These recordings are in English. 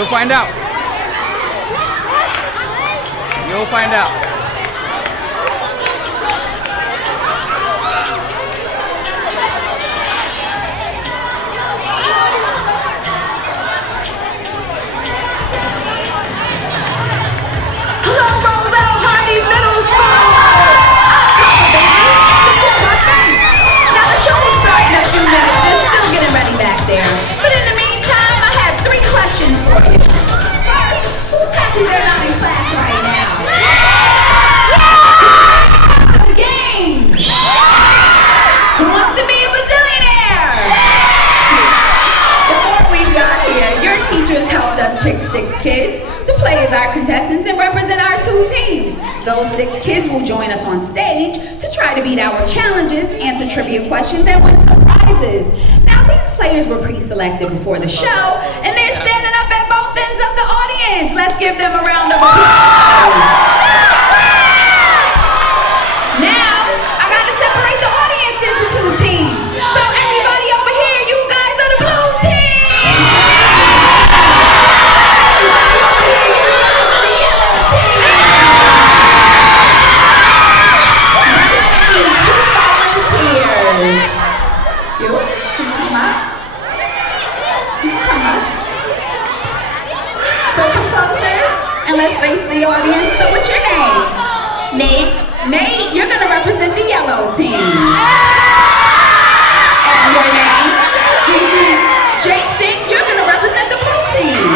You'll find out. You'll find out. Pick 6 kids to play as our contestants and represent our 2 teams. Those 6 kids will join us on stage to try to beat our challenges, answer trivia questions, and win some prizes. Now, these players were pre-selected before the show, and they're standing up at both ends of the audience. Let's give them a round of applause. Now, I got to separate the audience into 2 teams. So everybody over here, you guys are the blue team. Let's face the audience. So what's your name? Nate. Nate, you're going to represent the yellow team. And your name? Jason. Jason, you're going to represent the blue team.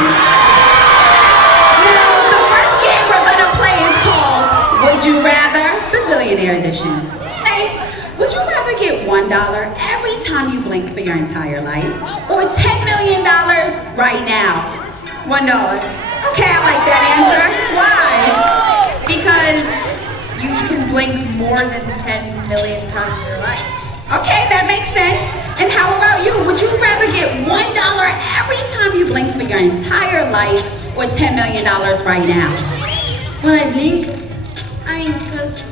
Now, the first game we're going to play is called Would You Rather? Bazillionaire Edition. Hey, would you rather get $1 every time you blink for your entire life, or $10 million right now? $1. Okay, I like that answer. Why? Because you can blink more than 10 million times in your life. Okay, that makes sense. And how about you? Would you rather get $1 every time you blink for your entire life, or $10 million right now? When I blink, because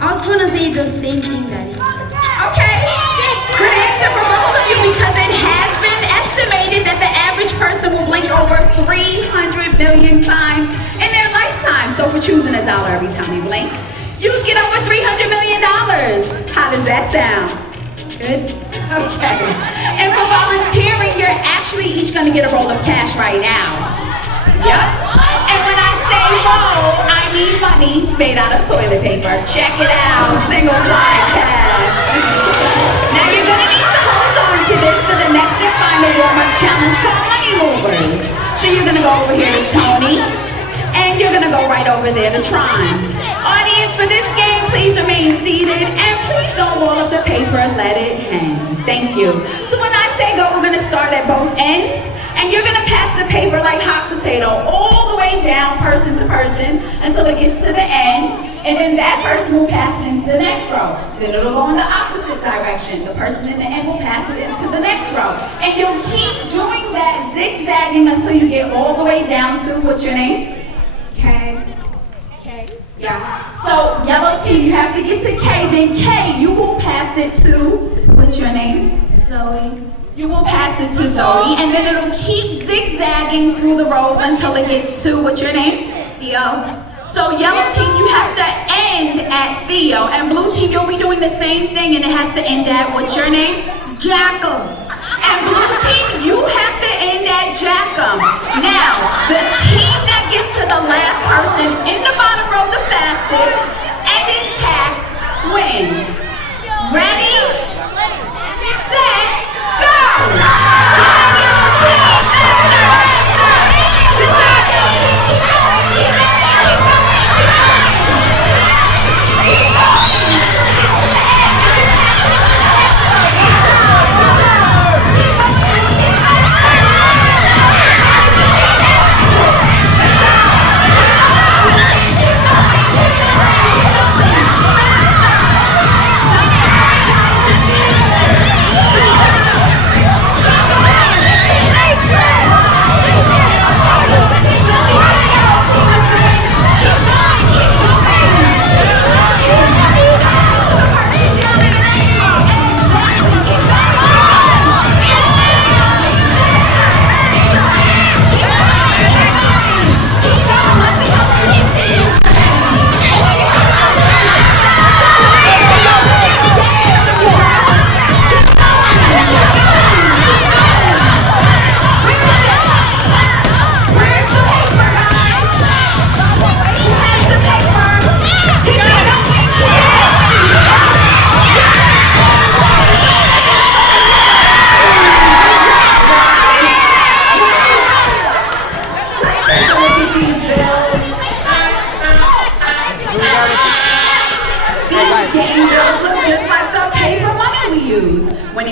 I also want to say the same thing that he said. Okay, good answer for both of you, because it has been estimated that the average person will blink over 300 million times in their lifetime. So for choosing $1 every time you blink, you get over $300 million. How does that sound? Good? Okay. And for volunteering, you're actually each going to get a roll of cash right now. Yep. And when I say roll, I mean money made out of toilet paper. Check it out. Single line cash. Now you're going to need to hold on to this for the next and final warm-up challenge called Money Movers. So you're going to go over here to Tony, and you're going to go right over there to Tron. Audience, for this game, please remain seated, and please don't roll up the paper and let it hang. Thank you. So when I say go, we're going to start at both ends, and you're going to pass the paper like hot potato all the way down, person to person, until it gets to the end, and then that person will pass it into the next row. Then it'll go in the opposite direction. The person in the end will pass it into the next row. And you'll keep doing that, zigzagging, until you get all the way down to, what's your name? K. K? Yeah. So, yellow team, you have to get to K. Then K, you will pass it to, what's your name? Zoe. You will pass it to Zoe, and then it'll keep zigzagging through the rows until it gets to, what's your name? Theo. So yellow team, you have to end at Theo, and blue team, you'll be doing the same thing, and it has to end at, what's your name? Jackum. And blue team, you have to end at Jackum. Now, the team that gets to the last person in the bottom row the fastest and intact wins. Ready, set, go!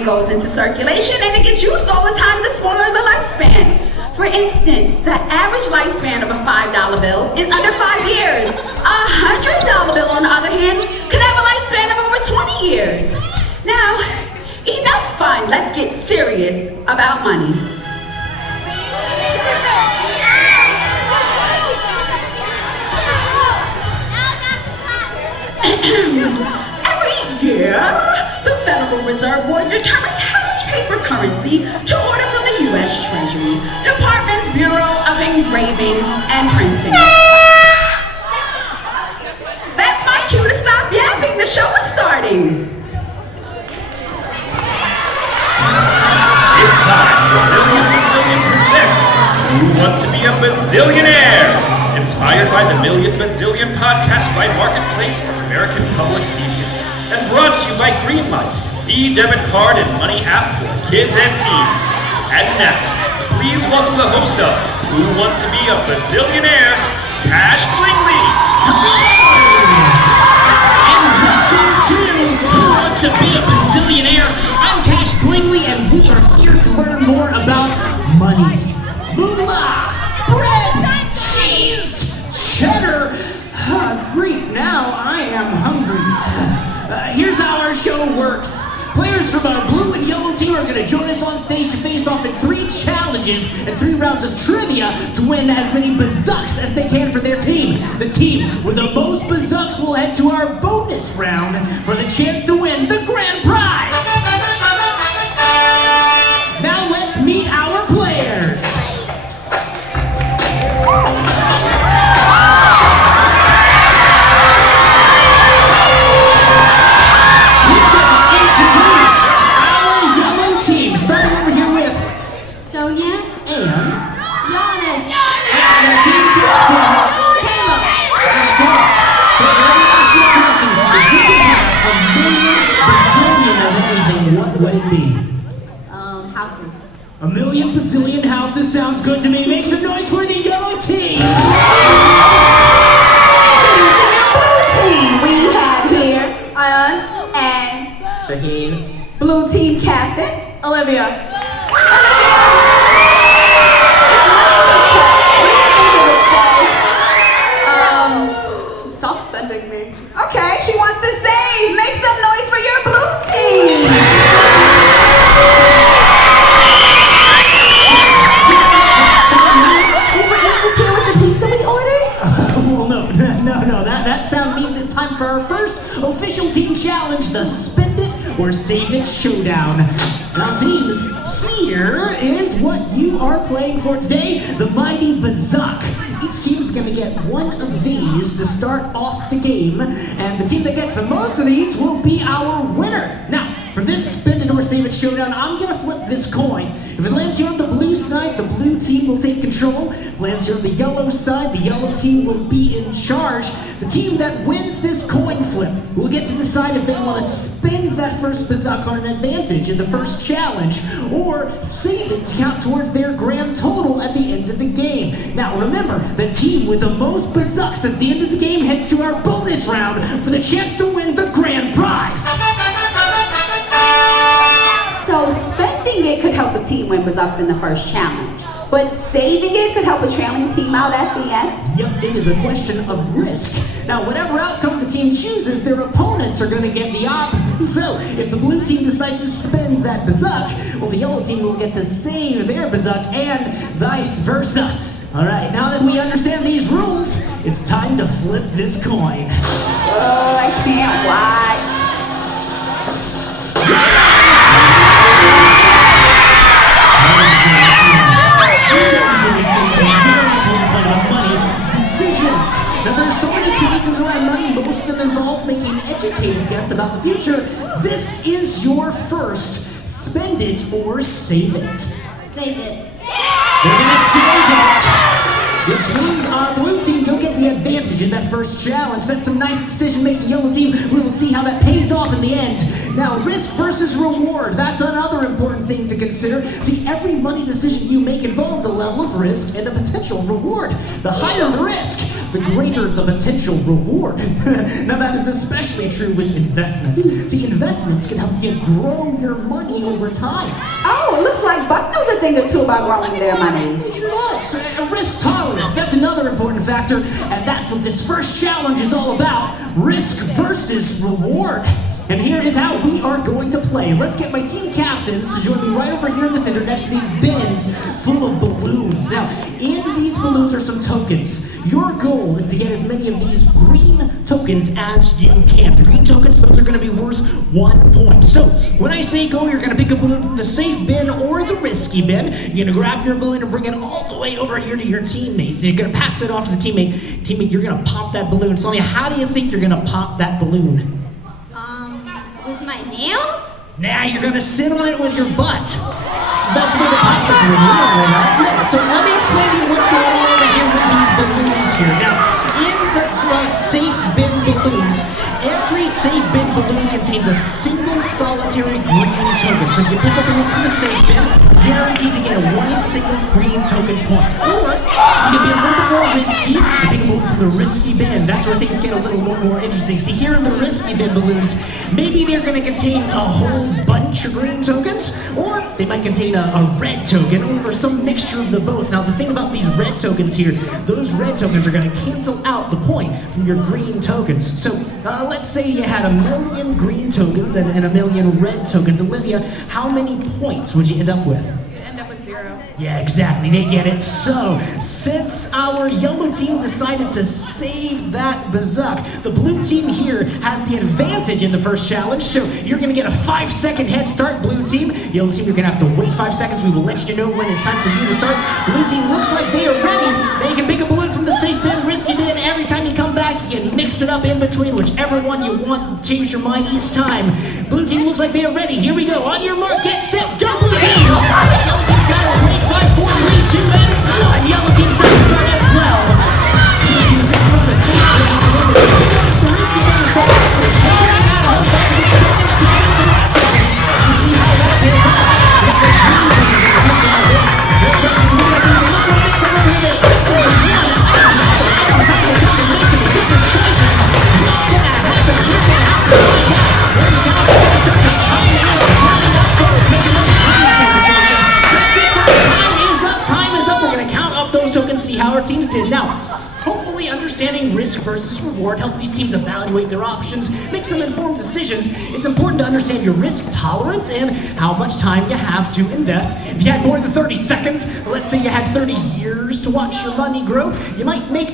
goes into circulation and it gets used all the time, the smaller the lifespan. For instance, the average lifespan of a $5 bill is under 5 years. A $100 bill, on the other hand, could have a lifespan of over 20 years. Now, enough fun. Let's get serious about money. Every year, the Federal Reserve Board determines how much paper currency to order from the U.S. Treasury Department's Bureau of Engraving and Printing. That's my cue to stop yapping. The show is starting. It's time for Bazillion presents Who Wants to Be a Bazillionaire? Inspired by the Million Bazillion podcast by Marketplace from American Public Media. And brought to you by Greenlight, the debit card and money app for kids and teens. And now, please welcome the host of Who Wants to Be a Bazillionaire, Cash Blingley. And welcome to Who Wants to Be a Bazillionaire? I'm Cash Blingley, and we are here to learn more about money. Moolah, bread, cheese, cheddar. Great, now I am hungry. Here's how our show works. Players from our blue and yellow team are going to join us on stage to face off in 3 challenges and 3 rounds of trivia to win as many bazucks as they can for their team. The team with the most bazucks will head to our bonus round for the chance to win the grand prize. Now let's meet our players. What would it be? Houses. A million bazillion houses sounds good to me. Make some noise for the yellow team! Introducing your blue team. We have here Ayan and Shaheen. blue team captain Olivia. Stop spending me. Okay, she wants to save. Make some noise for your blue team. Here with the pizza we ordered? Well, no. That sound means it's time for our first official team challenge, the Spend It or Save It Showdown. Now, teams, here is what you are playing for today, the Mighty Bazuck. Each team's gonna get one of these to start off the game, and the team that gets the most of these will be our winner. Now, for this Spend It or Save It Showdown, I'm gonna flip this coin. If it lands here on the blue side, the blue team will take control. If it lands here on the yellow side, the yellow team will be in charge. The team that wins this coin flip will get to decide if they want to spend that first bazuck on an advantage in the first challenge, or save it to count towards their grand total at the end of the game. Now remember, the team with the most bazucks at the end of the game heads to our bonus round for the chance to win the grand prize. So spending it could help a team win bazucks in the first challenge, but saving it could help a trailing team out at the end? Yep, it is a question of risk. Now, whatever outcome the team chooses, their opponents are going to get the opposite. So, if the blue team decides to spend that bazuck, well, the yellow team will get to save their bazuck and vice versa. All right, now that we understand these rules, it's time to flip this coin. Oh, I can't watch. Decisions. Now there's so many choices around money, most of them involve making an educated guess about the future. This is your first spend it or save it. Save it. They're gonna save it. Which means our blue team, you'll get the advantage in that first challenge. That's some nice decision-making, yellow team. We will see how that pays off in the end. Now, risk versus reward. That's another important thing to consider. See, every money decision you make involves a level of risk and a potential reward. The higher the risk, the greater the potential reward. Now that is especially true with investments. See, investments can help you grow your money over time. Oh, it looks like Buck knows a thing or two about growing their money. It sure does. Risk tolerance, that's another important factor, and that's what this first challenge is all about. Risk versus reward. And here is how we are going to play. Let's get my team captains to join me right over here in the center next to these bins full of balloons. Now, in these balloons are some tokens. Your goal is to get as many of these green tokens as you can. The green tokens, those are going to be worth 1 point. So, when I say go, you're going to pick a balloon from the safe bin or the risky bin. You're going to grab your balloon and bring it all the way over here to your teammates. You're going to pass that off to the teammate. Teammate, you're going to pop that balloon. Sonia, how do you think you're going to pop that balloon? With my nail? Now you're gonna sit on it with your butt. Best way to pop it through. So let me explain to you what's going on over here with these balloons here. Now, in the safe bin balloons, every safe bin balloon contains a single solitary green token. So if you pick up a balloon from the safe bin, guaranteed to get one single green token point. Or you can be a little bit more risky and pick a balloon from the risky bin. That's where things get a little more interesting. See, here in the risky bin balloons, maybe they're going to contain a whole bunch of green tokens, or they might contain a red token, or some mixture of the both. Now, the thing about these red tokens here, those red tokens are going to cancel out the point from your green tokens. So, let's say you had 1 million green tokens and 1 million red tokens. Olivia, how many points would you end up with? End up with 0. Yeah, exactly. They get it. So, since our yellow team decided to save that bazuk, the blue team here has the advantage in the first challenge. So, you're going to get a 5-second head start, blue team. Yellow team, you're going to have to wait 5 seconds. We will let you know when it's time for you to start. Blue team looks like they are ready. Now, you can pick a balloon from the safe bin, risky bin. Every time you come back, you can mix it up in between whichever one you want. Change your mind each time. Blue team looks like they are ready. Here we go. On your mark, get set, go, blue team! Yellow team's got to wait. 5, 4, 3, 2, and 1. Yellow team's time to start as well. Blue team's in from the safe bin. The risky bin is all over. Carrying out a whole bunch of tokens, tokens, and red tokens. We'll see how that pans out. If there's green tokens in the bin, they're going to look like mix them over here. Mix them over here. I don't know. Time to come and make different choices. What's going to happen? Who's going to have to find out? Where we go? Time is up. We're going to count up those tokens, see how our teams did. Now, hopefully understanding risk versus reward help these teams evaluate their options, make some informed decisions. It's important to understand your risk tolerance and how much time you have to invest. If you had more than 30 seconds, let's say you had 30 years to watch your money grow, you might make,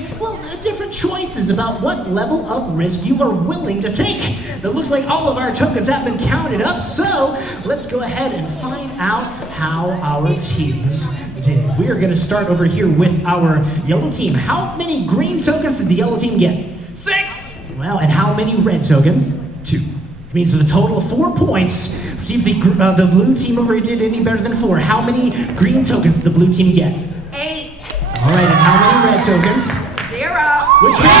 different choices about what level of risk you are willing to take. It looks like all of our tokens have been counted up, so let's go ahead and find out how our teams did. We are going to start over here with our yellow team. How many green tokens did the yellow team get? 6! Well, and how many red tokens? 2. It means with a total of 4 points. See if the blue team over here did any better than 4. How many green tokens did the blue team get? 8. All right, and how many red tokens? 0. Which means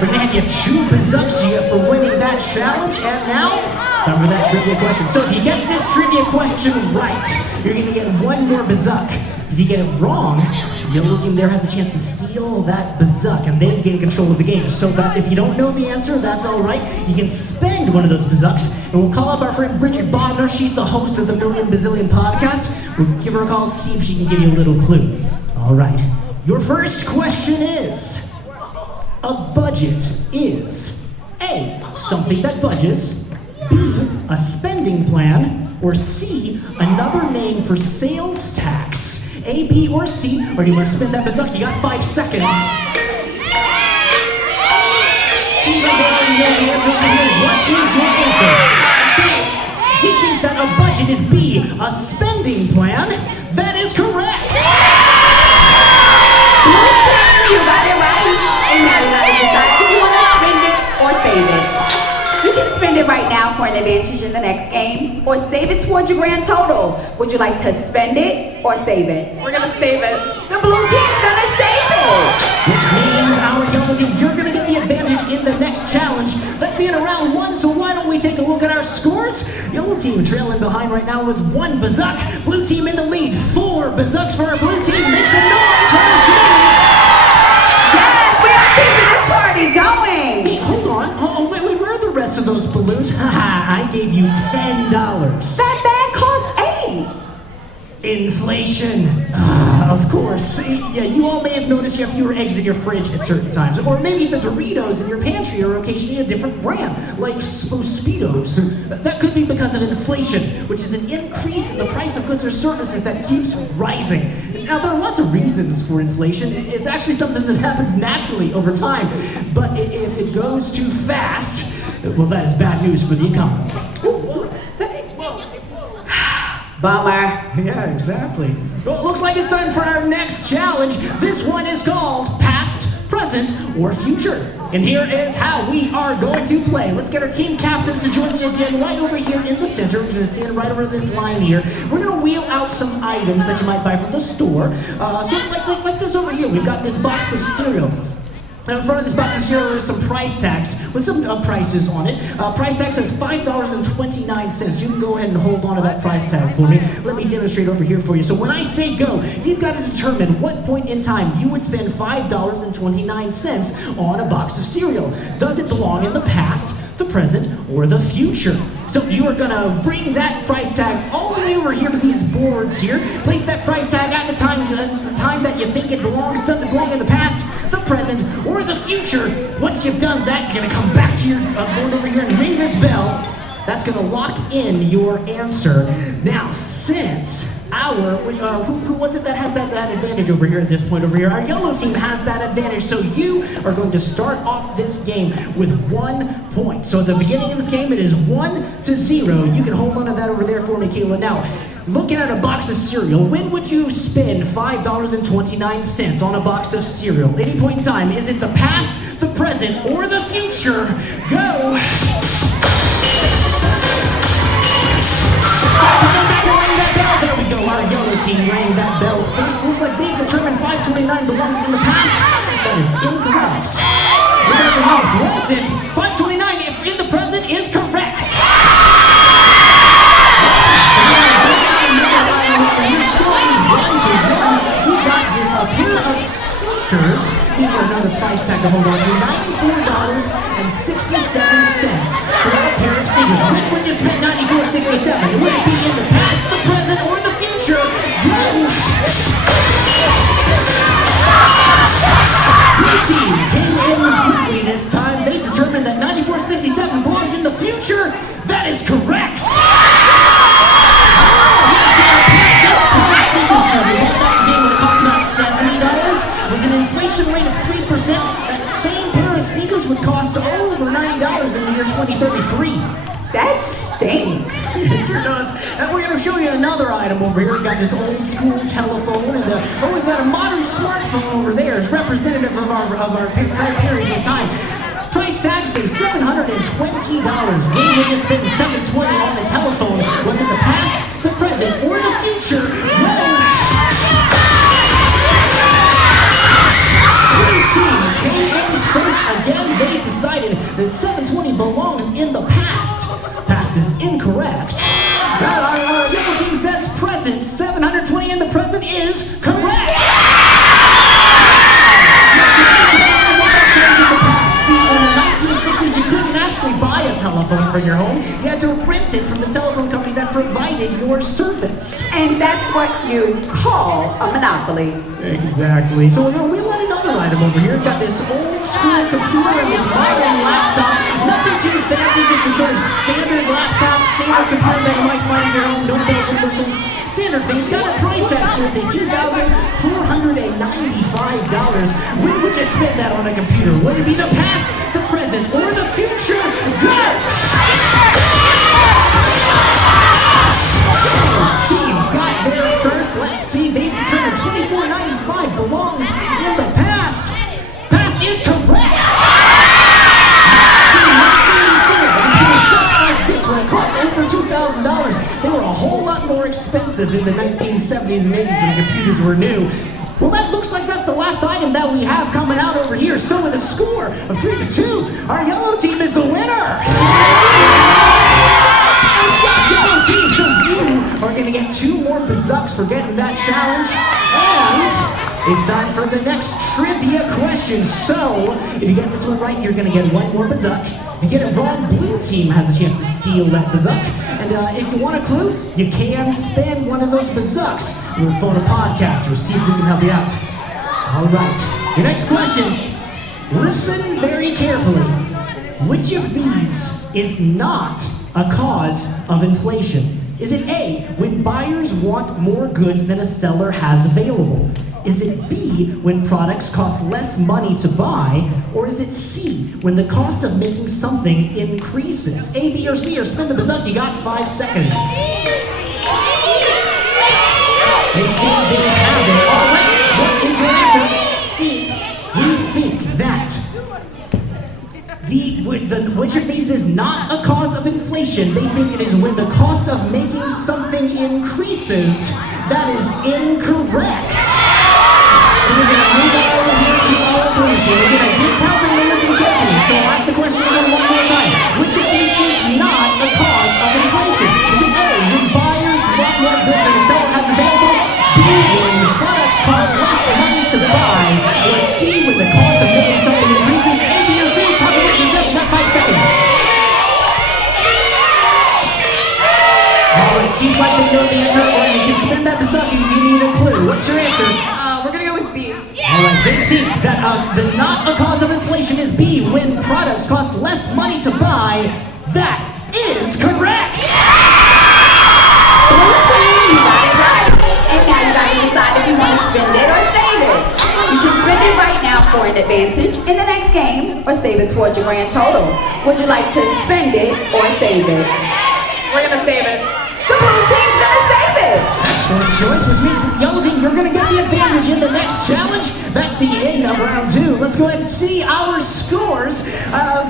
we're gonna have you 2 bazuks for winning that challenge, and now it's time for that trivia question. So if you get this trivia question right, you're gonna get 1 more bazuk. If you get it wrong, the yellow team there has a chance to steal that bazuk, and they gain control of the game. So that if you don't know the answer, that's all right. You can spend 1 of those bazuks, and we'll call up our friend Bridget Bodner. She's the host of the Million Bazillion podcast. We'll give her a call, see if she can give you a little clue. All right. Your first question is: a budget is A, something that budgets, B, a spending plan, or C, another name for sales tax. A, B, or C, or do you want to spin that bazooka? You got 5 seconds. Seems like they already know the answer over here. What is your answer? We think that a budget is B, a spending plan. That is correct. You got it right. And now you gotta decide if you wanna spend it or save it. You can spend it right now for an advantage in the next game, or save it towards your grand total. Would you like to spend it or save it? We're gonna save it. The blue team's gonna save it. Which means our yellow team, you're gonna get the advantage in the the next challenge. Let's be in round one, so why don't we take a look at our scores? Yellow team trailing behind right now with 1 Bazuk. Blue team in the lead, 4 Bazuks for our blue team. Make some noise for our teams! Yes, we are keeping this party going. Hey, hold on. Oh, wait, where are the rest of those balloons? Haha, I gave you $10. That bag costs 8. Inflation. Of course. Yeah, you all may have noticed you have fewer eggs in your fridge at certain times. Or maybe the Doritos in your pantry are occasionally a different brand, like Speedos. That could be because of inflation, which is an increase in the price of goods or services that keeps rising. Now, there are lots of reasons for inflation. It's actually something that happens naturally over time. But if it goes too fast, well, that is bad news for the economy. Bummer. Yeah, exactly. Well, it looks like it's time for our next challenge. This one is called Past, Present, or Future. And here is how we are going to play. Let's get our team captains to join me again right over here in the center. We're going to stand right over this line here. We're going to wheel out some items that you might buy from the store. So like this over here. We've got this box of cereal. Now in front of this box of cereal there's some price tags with some prices on it. Price tag says $5.29. You can go ahead and hold on to that price tag for me. Let me demonstrate over here for you. So when I say go, you've got to determine what point in time you would spend $5.29 on a box of cereal. Does it belong in the past, the present, or the future? So you are gonna bring that price tag all the way over here to these boards here. Place that price tag at the time that you think it belongs. Does it belong in the past, the present, or the future? Once you've done that, you're gonna come back to your board over here and ring this bell. That's gonna lock in your answer. Now, since who was it that has that advantage over here at this point over here? Our yellow team has that advantage, so you are going to start off this game with 1 point. So at the beginning of this game, it is 1-0. You can hold on to that over there for me, Kayla. Now, looking at a box of cereal, when would you spend $5.29 on a box of cereal? Any point in time, is it the past, the present, or the future? Go! There we go, our yellow team rang that bell first. Looks like they've determined $5.29 belongs in the past. That is incorrect. We're going to have present. $5.29 if in the present is correct. Your score is 1-1. We've got this a pair of sneakers. We've got another price tag to hold on to. $94.67 for a pair of sneakers. When would you spend $94.67? Would it be in the past, the present, or the future? Go! Blue team came in quickly this time. They determined that $94.67 belongs in the future. That is correct. $70 with an inflation rate of 3%. That same pair of sneakers would cost over $90 in the year 2033. That stinks. It sure does. And we're going to show you another item over here. We've got this old school telephone, and we've got a modern smartphone over there. It's representative of our time period of time. Price tag says $720. When would you spend $720 on a telephone? Was it the past, the present, or the future? Well, team came in first again. They decided that $720 belongs in the past. Past is incorrect. Now our yellow team says present. $720 in the present is correct. See, in the 1960s, you couldn't actually buy a telephone for your home. You had to rent it from the telephone company that provided your service. And that's what you call a monopoly. Exactly. So we're going to wheel out another item over here. We've got this old school computer and this modern laptop. Nothing too fancy, just a sort of standard laptop, standard computer that you might find in your home. No bells and whistles. Standard thing. It's got a price tag, seriously, $2,495. When would you spend that on a computer? Would it be the past, the present, or the future? Go! Team got there first. Let's see. They've determined $24.95 belongs in the past. Past is correct. Team 1984. Just like this one, it cost over $2,000. They were a whole lot more expensive in the 1970s and 80s when computers were new. Well, that looks like that's the last item that we have coming out over here. So with a score of 3-2, our yellow team is the winner. Nice job, yellow team. So you are gonna get 2 more Bazucks for getting that challenge. And it's time for the next trivia question. So if you get this one right, you're gonna get 1 more Bazuck. If you get it wrong, blue team has a chance to steal that Bazuck. And if you want a clue, you can spend one of those Bazucks. We'll phone a podcaster, see if we can help you out. All right, your next question. Listen very carefully. Which of these is not a cause of inflation? Is it A, when buyers want more goods than a seller has available? Is it B, when products cost less money to buy? Or is it C, when the cost of making something increases? A, B, or C, or spin the Bazuck. You got 5 seconds. They think they have it. All right, what is your answer? C. We think that which of these is not a cause of inflation? They think it is when the cost of making something increases. That is incorrect. So we're gonna move on over here to our blue team. Again, I did tell them to listen carefully, so I'll ask the question again one more time. Which of these is not a cause of inflation? Is it A, when buyers want more goods than a seller has available? B, when products cost less money to buy? Or C, when the cost of making something increases? A, B, or C? Talk amongst yourselves. You got 5 seconds. All right, seems like they know the answer, or you can spin that Bazuck if you need a clue. What's your answer? We're gonna go with B. All right, they think that the not a cause of inflation is B, when products cost less money to buy. That is correct. Blue team, you got it right. And now you got to decide if you want to spend it or save it. You can spend it right now for an advantage in the next game, or save it towards your grand total. Would you like to spend it or save it? We're gonna save it. The blue team's gonna save it. Excellent choice, which means yellow team, you're gonna get the advantage in the next challenge. That's the end of round 2. Let's go ahead and see our scores.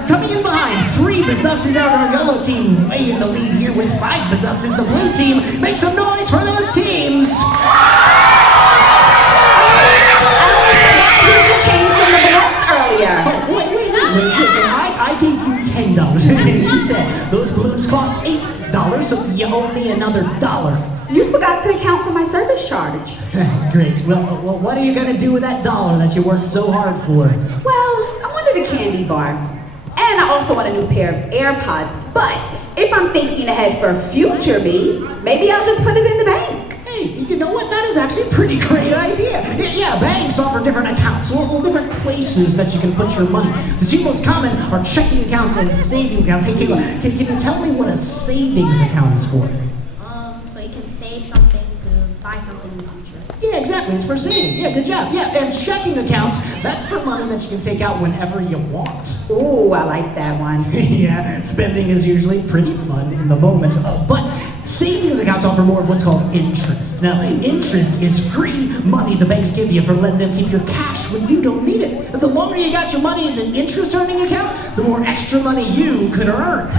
Coming in behind, 3 Bazucks is our yellow team. Way in the lead here with 5 Bazucks is the blue team. Make some noise for those teams. Here's the change from the balloons earlier. Oh, wait. I gave you $10. And you said those balloons cost $8, so you owe me another $1. You forgot to account for my service charge. Great. Well, what are you gonna do with that $1 that you worked so hard for? Well, I wanted a candy bar. And I also want a new pair of AirPods. But if I'm thinking ahead for future me, maybe I'll just put it in the bank. Hey, you know what? That is actually a pretty great idea. Yeah, banks offer different accounts or different places that you can put your money. The 2 most common are checking accounts and savings accounts. Hey, Kayla, can you tell me what a savings account is for? So you can save something to buy something in the future. Yeah, exactly. It's for saving. Yeah, good job. Yeah, and checking accounts, that's for money that you can take out whenever you want. Ooh, I like that one. Yeah, spending is usually pretty fun in the moment. But savings accounts offer more of what's called interest. Now, interest is free money the banks give you for letting them keep your cash when you don't need it. And the longer you got your money in an interest earning account, the more extra money you could earn.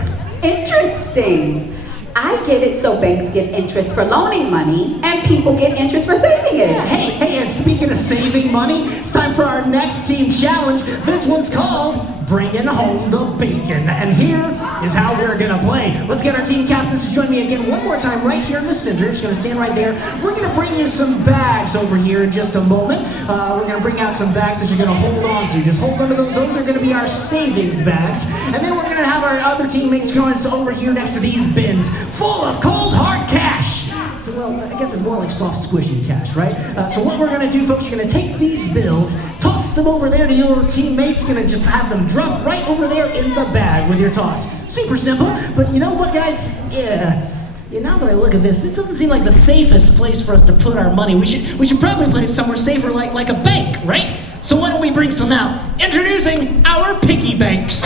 Interesting. I get it, so banks get interest for loaning money, and people get interest for saving it. Hey, and speaking of saving money, it's time for our next team challenge. This one's called Bringing Home the Bacon. And here is how we're gonna play. Let's get our team captains to join me again one more time right here in the center. Just gonna stand right there. We're gonna bring you some bags over here in just a moment. We're gonna bring out some bags that you're gonna hold on to. Just hold on to those. Those are gonna be our savings bags. And then we're gonna have our other teammates going over here next to these bins full of cold hard cash. Well, I guess it's more like soft squishy cash, right? So what we're gonna do, folks, you're gonna take these bills, toss them over there to your teammates, gonna just have them drop right over there in the bag with your toss. Super simple, but you know what, guys? Yeah, now that I look at this doesn't seem like the safest place for us to put our money. We should probably put it somewhere safer, like a bank, right? So why don't we bring some out? Introducing our piggy banks.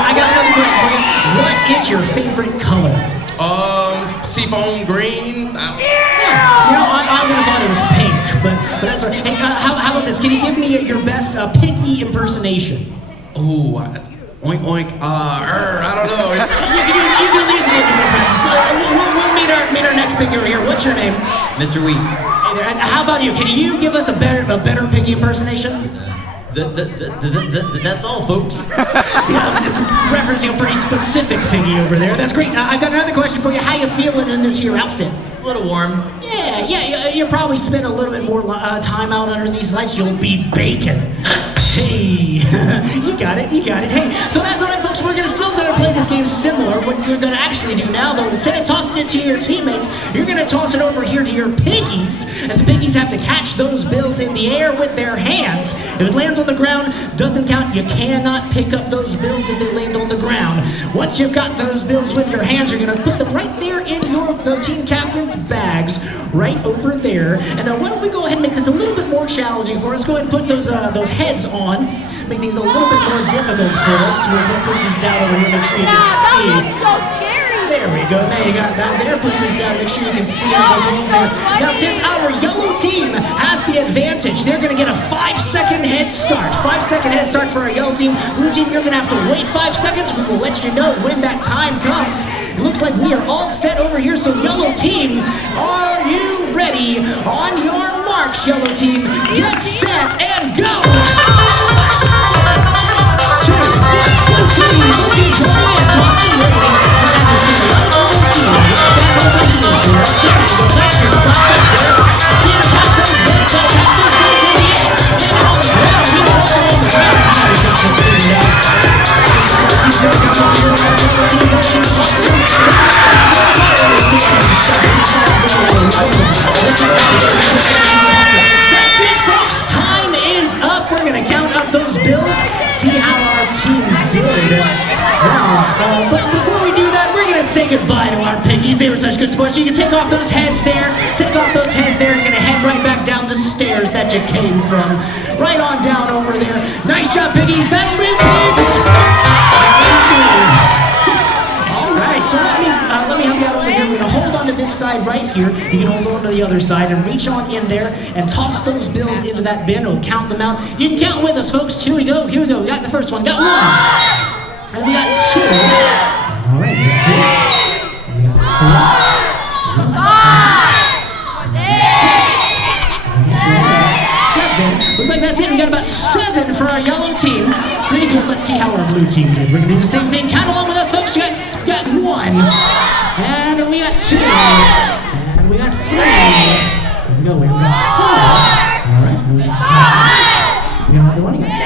I got another question for you. What is your favorite color? Seafoam green. I don't You know, I would have thought it was pink, but that's all right. Hey, how about this? Can you give me your best piggy impersonation? Oh, oink oink. I don't know. You can leave the difference. So we'll meet our next piggy over here. What's your name? Mr. Wheat. Hey there. And how about you? Can you give us a better piggy impersonation? That's all, folks. It's referencing a pretty specific piggy over there. That's great. I've got another question for you. How you feeling in this here outfit? It's a little warm. Yeah. You'll probably spend a little bit more time out under these lights. You'll be baking. Hey, you got it. Hey, so that's all right, folks. We're still gonna play this game similar. What you're gonna actually do now, though, instead of tossing it to your teammates, you're gonna toss it over here to your piggies, and the piggies have to catch those bills in the air with their hands. If it lands on the ground, doesn't count. You cannot pick up those bills if they land on the ground. Once you've got those bills with your hands, you're gonna put them right there in the team captain's bags, right over there. And why don't we go ahead and make this a little bit more challenging for us? Go ahead and put those heads on. Make things a little bit more difficult for us. We'll push this down over here, make sure you can see. That looks so scary. There we go. Now you got that there. Push this down, make sure you can see how it goes over there. Now, since our yellow team has the advantage, they're going to get a 5-second head start. 5-second head start for our yellow team. Blue team, you're going to have to wait 5 seconds. We will let you know when that time comes. It looks like we are all set over here. So, yellow team, are you ready? On your marks, yellow team, get set and go! Blue team, join in. Toss the ready. This team right over here. Back over here for us. There you go. That's your spot right there. Can't catch those bills. So catch those bills in the air. Get it on the ground. Get it all on the ground. Now we got this figured out. Blue team's ready to go here. Blue team, toss the bills. That's it, folks. Time is up. We're gonna count up those bills. See how our teams did. Now, but before we do that, we're gonna say goodbye to our piggies. They were such good sports. You can take off those heads there. Take off those heads there. You're gonna head right back down the stairs that you came from. Right on down over there. Nice job, piggies. That'll be pigs. All right. So let me help you out over here. We're gonna hold on to this side right here. You can hold on to the other side and reach on in there and toss those bills into that bin. We'll count them out. You can count with us, folks. Here we go. We got the first one. Got one. And we got two. All right, we got two. And we got four. We got 7. Looks like that's it. We got about 7 for our yellow team. Pretty good. Let's see how our blue team did. We're gonna do the same thing. Count along with us, folks. We got 1. And we got 2. And we got 3. Here we go. We got 4. All right. We got 5. We got another one. We got 6.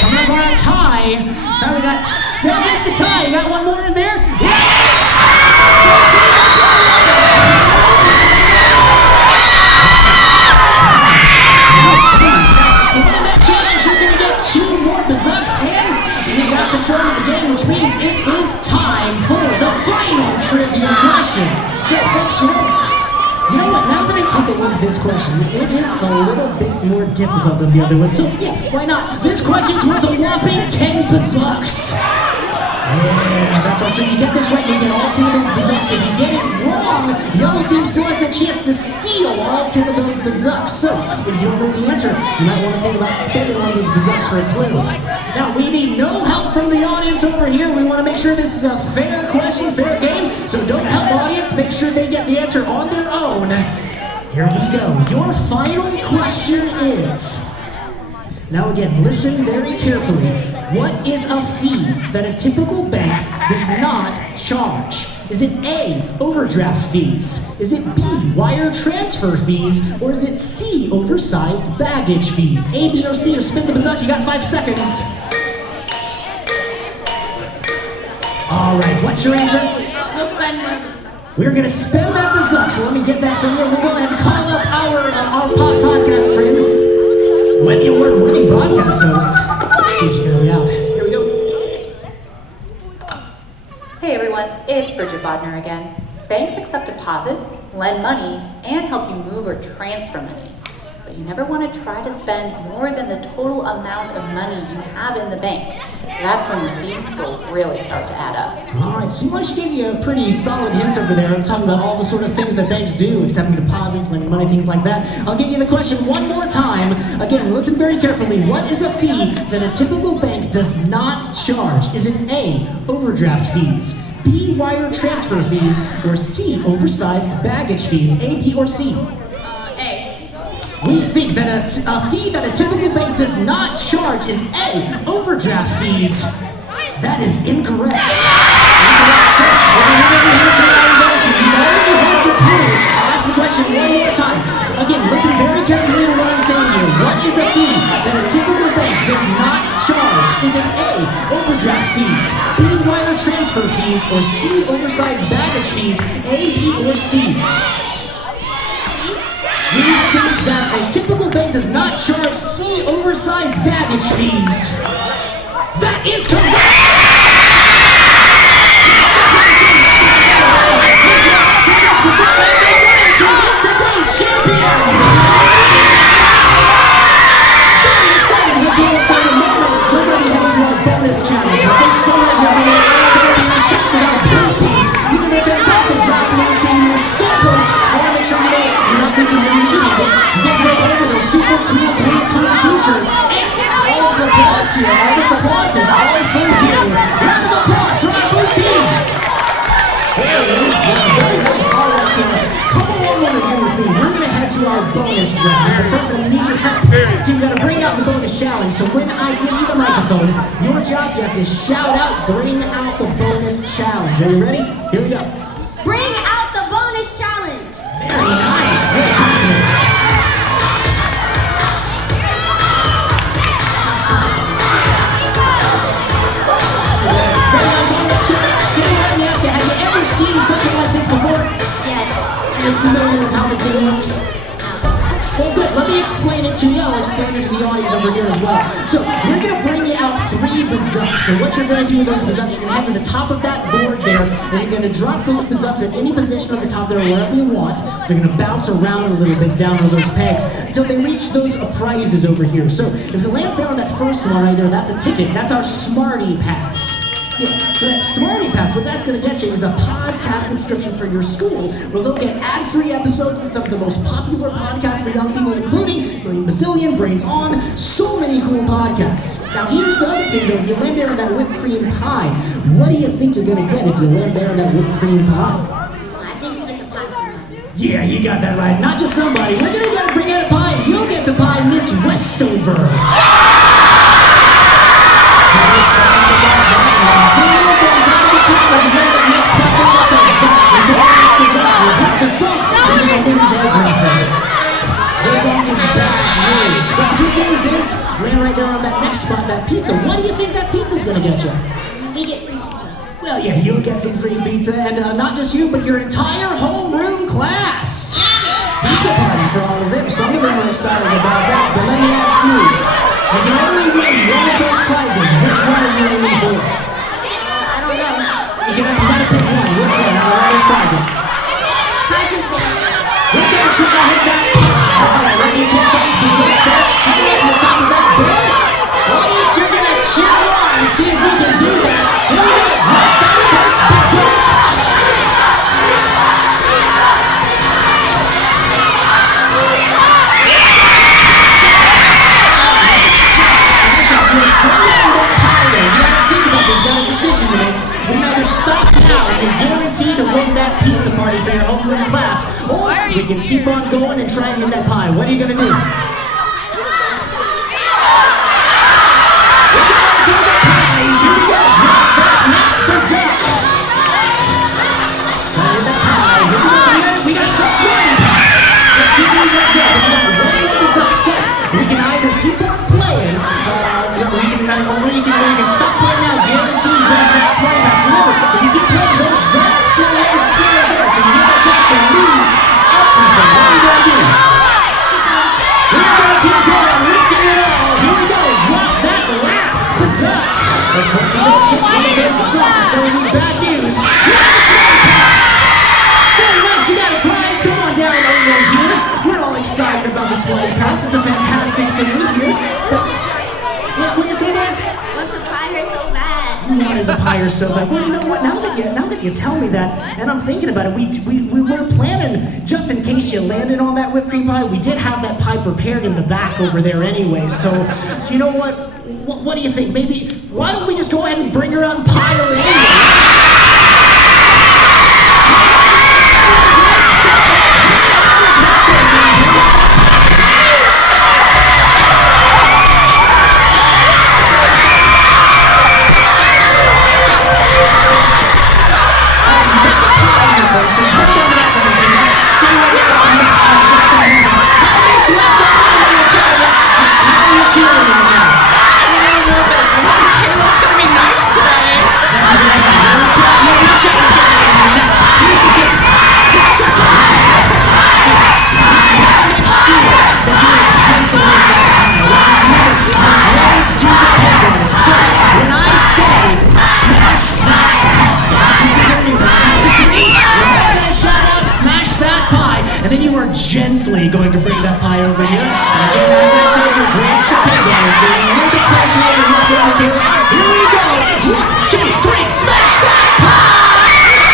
Coming up for our tie. Now we got 7. It's the tie. You got one more in there? Yes! To win that challenge, you're going to get 2 more bazucks, and you got control of the game, which means it is time for the final trivia question. So, folks, you know what? Now that I take a look at this question, it is a little bit more difficult than the other one. So, yeah, why not? This question's worth a whopping 10 bazucks. Yeah, that's right. So if you get this right, you get all 10 of those bazucks. If you get it wrong, yellow team still has a chance to steal all 10 of those bazucks. So if you don't know the answer, you might want to think about spending one of those bazucks for a clue. Now, we need no help from the audience over here. We want to make sure this is a fair question, fair game. So don't help audience. Make sure they get the answer on their own. Here we go. Your final question is... Now again, listen very carefully. What is a fee that a typical bank does not charge? Is it A, overdraft fees? Is it B, wire transfer fees? Or is it C, oversized baggage fees? A, B, or C, or spin the bazooka. You got 5 seconds. All right, what's your answer? We'll spend more than that. We're gonna spend that bazooka, so let me get that from you. We'll go ahead and call up our podcast friend, Webby award-winning broadcast host. Let's see if she can help me out. Here we go. Hey everyone, it's Bridget Bodner again. Banks accept deposits, lend money, and help you move or transfer money. but you never want to try to spend more than the total amount of money you have in the bank. That's when the fees will really start to add up. All right, seems like she gave you a pretty solid hints over there. I'm talking about all the sort of things that banks do, accepting deposits, lending money, things like that. I'll give you the question one more time. Again, listen very carefully. What is a fee that a typical bank does not charge? Is it A, overdraft fees, B, wire transfer fees, or C, oversized baggage fees? A, B, or C? A. We think that a fee that a typical bank does not charge is A, overdraft fees. That is incorrect. Incorrect, sir. We're going to have your hands here now going to. You've already heard the clue. I'll ask the question one more time. Again, listen very carefully to what I'm saying here. What is a fee that a typical bank does not charge? Is it A, overdraft fees, B, wire transfer fees, or C, oversized baggage fees? A, B, or C? We think that a typical bank does not charge C, oversized baggage fees. That is correct! Today's champion! Very excited to get us in a moment. We're going to be heading to our bonus challenge. Our first thing right here today, we're going to be in check with our blue team. You did a fantastic job, blue team. You were so close. I want to make sure you know you're not thinking you're going to get it. You get to go over those super cool blue team t-shirts. And all of the applause here, all this applause is all for you. Round of applause for our blue team. Very nice. All right, come along over here with me. We're going to head to our bonus round. But first, I need your help. So you got to bring out the bonus challenge. So when I give you the microphone, your job, you have to shout out, bring out the bonus challenge. Are you ready? Here we go. Bring out the bonus challenge. Very nice. Very confident. Very nice. All right, so let me ask you, have you ever seen something like this before? Yes. You're familiar with how this game works? Well, good. Let me explain it to you. I'll explain it to the audience over here as well. So, we're going to bring you out 3 bazooks. So what you're going to do with those bazooks, you're going to head to the top of that board there, and you're going to drop those bazooks at any position on the top there, wherever you want. They're going to bounce around a little bit down on those pegs until they reach those prizes over here. So, if it lands there on that first one right there, that's a ticket. That's our Smarty Pass. Yeah, so that Smarty Pass, what that's going to get you is a podcast subscription for your school, where they'll get ad-free episodes of some of the most popular podcasts for young people, including Bazillion, Brains On, so many cool podcasts. Now here's the other thing though, if you land there on that whipped cream pie, what do you think you're going to get if you land there on that whipped cream pie? I think we get to pie somebody. Yeah, you got that right. Not just somebody. We're going to get to bring out a pie, and you'll get to pie Miss Westover. Very excited about that. Females don't gotta be careful. You know that next spot there, that's our zone. We don't hit the zone. We hit the zone. We're gonna lose everything. The zone is bad news. But the good news is, land right there on that next spot, that pizza. What do you think that pizza's gonna get you? We get free pizza. Well, yeah, you'll get some free pizza, and not just you, but your entire homeroom class. Pizza party for all of them. Some of them are excited about that, but let me ask you, if you only win one of those prizes, which one are you aiming for? I don't know. You gotta pick one. Which one out of all those prizes? Pie principal has that. We're gonna try to hit that pie. All right, ready to take those bazooks there? Head up to the top of that board. Audience, you're gonna cheer on and see if we can do that. Here we go. Drop that first bazook. Guaranteed to win that pizza party for your homeroom class, or you can keep on going and try and get that pie. What are you gonna do? We're going for the pie. Here we go. Drop that next bazook. Try to get that pie. Here we go. We got the Smarty Pass. Let's keep these as well. We got one more bazook, so we can either keep on playing, or you can stop playing now. Guaranteed win that Smarty Pass. Remember, if you keep playing, those zooks still land still there, so you get that zone and lose everything. What are you gonna do? prize. It's a fantastic thing here. But, what'd you say there? Want to buy her so bad. You wanted the pie or so bad. Well, you know what? Now that you tell me that, and I'm thinking about it, we were planning, just in case you landed on that whipped cream pie, we did have that pie prepared in the back over there anyway. So you know what? What do you think? Maybe why don't we just go ahead and bring her out and pie her anyway? Gently going to bring that pie over here. And again, as I said, your grades depend on it. Being a little bit closer over here for Michaela. Here we go. 1, 2, 3, smash that pie!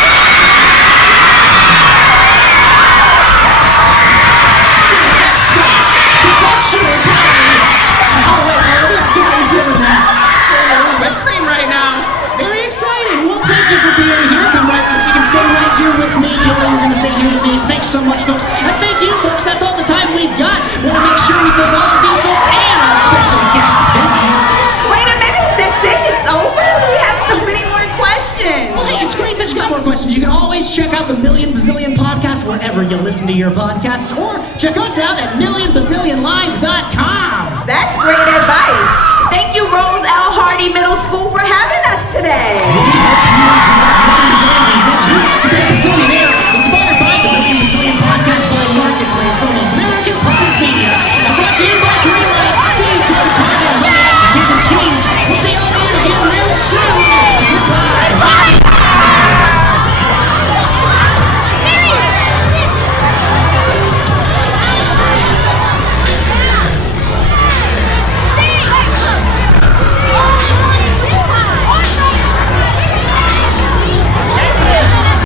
Next smash, professional pie. Oh wait, how are you feeling that? Whipped cream right now. Very exciting. Well, thank you for being here. Come right, you can stay right here with me. Kelly, you're going to stay here with me. Thanks so much, folks. And thank you, folks. That's all the time we've got. Want to make sure we thank all of these folks and our special guest pennies. Wait a minute, that's it? It's over? We have so many more questions. Well, hey, it's great that you got more questions. You can always check out the Million Bazillion podcast wherever you listen to your podcasts, or check us out at millionbazillionlive.com. That's great